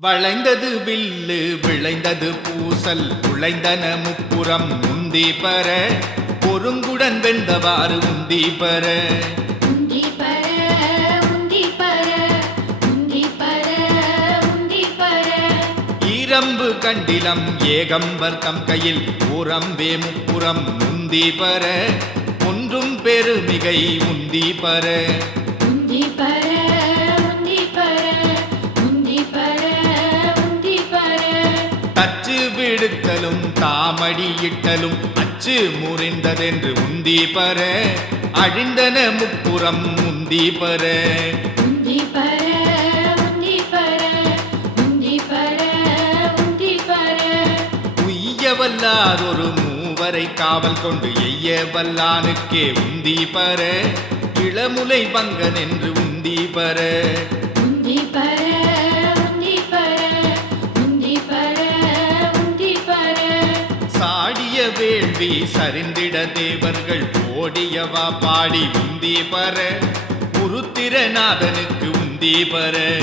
வளைந்தது வில்லு விளைந்தது பூசல் உழைந்தன முப்புறம் முந்தி பர பொருங்குடன் வெந்தவாறு உந்தி பர உந்தி உந்தி உந்தி ஈரம்பு கண்டிலம் ஏகம்பர் தம் கையில் ஊரம்பே முப்புறம் முந்தி பர ஒன்றும் பெருமிகை முந்தி பர உந்தி பர தச்சு விடுத்தலும் தாமடியிட்டலும் அச்சு முறிந்ததென்று உந்தி பர அழிந்தன முப்புறம் முந்தி பர. வல்லார் ஒரு மூவரை காவல் கொண்டு எய்ய வல்லானுக்கே உந்தி பர இளமுலை பங்கன் என்று உந்தி பர. உந்தி பர வேள்வி சரிந்திட தேவர்கள் ஓடியவா பாடி உந்தி பர. உருத்திரநாதனுக்கு உந்தி பர.